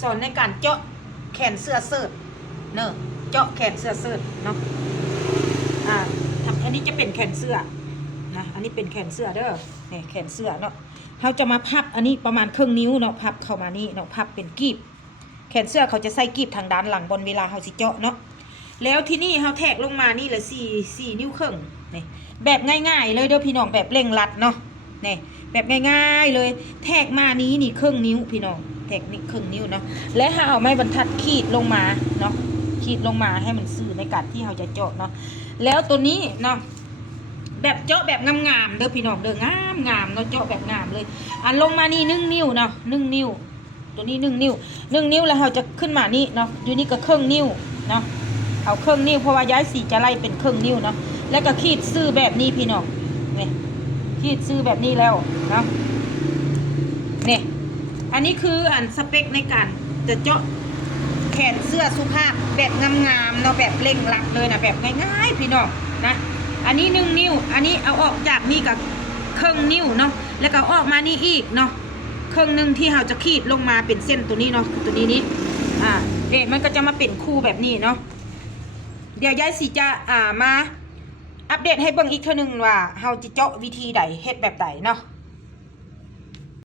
สอนในการเจาะแขนเสื้อเสิร์ตเนอะเจาะแขนเสื้อเสิร์ตเนาะอันนี้จะเป็นแขนเสื้อนะอันนี้เป็นแขนเสื้อเด้อเนี่ยแขนเสื้อเนาะเขาจะมาพับอันนี้ประมาณครึ่งนิ้วเนาะพับเข้ามานี่เนาะพับเป็นกีบแขนเสื้อเขาจะใส่กีบทางด้านหลังบนเวลาเขาสิเจาะเนาะแล้วที่นี่เขาแทกลงมานี่เลยสี่นิ้วครึ่งนี่แบบง่ายๆเลยเด้อพี่น้องแบบเร่งรัดเนาะนี่แบบง่ายๆเลยแทกมานี้นี่ครึ่งนิ้วพี่น้องแทกนี่ครึ่งนิ้วเนาะและถ้าเอาไม้บรรทัดขีดลงมาเนาะขีดลงมาให้มันซื่อในการที่เราจะเจาะเนาะแล้วตัวนี้เนาะแบบเจาะแบบงามๆเด้อพี่น้องเด้องามเนาะเจาะแบบงามเลยลงมานี่1 นิ้วเนาะ1 นิ้วตัวนี้1 นิ้ว1 นิ้วแล้วเราจะขึ้นมานี่เนาะอยู่นี่ก็ครึ่งนิ้วเนาะเอาครึ่งนิ้วเพราะว่าย้ายสีจะไล่เป็นครึ่งนิ้วเนาะแล้วก็ขีดซื่อแบบนี้พี่น้องนี่ขีดซื่อแบบนี้แล้วเนาะนี่อันนี้คือสเปคในการจะเจาะแขนเสื้อสุภาพแบบงามๆเนาะแบบเร่งรัดเลยนะแบบง่ายๆพี่น้องนะอันนี้1 นิ้วอันนี้เอาออกจากนี่กับครึ่งนิ้วเนาะแล้วก็ออกมานี่อีกเนาะครึ่งนึงที่เราจะขีดลงมาเป็นเส้นตัวนี้เนาะตัวนี้มันก็จะมาเป็นคู่แบบนี้เนาะเดี๋ยวยายสิจะมาอัปเดตให้เบิ่งอีกเท่านึงว่าเราจะเจาะวิธีใดเฮ็ดแบบใดเนาะ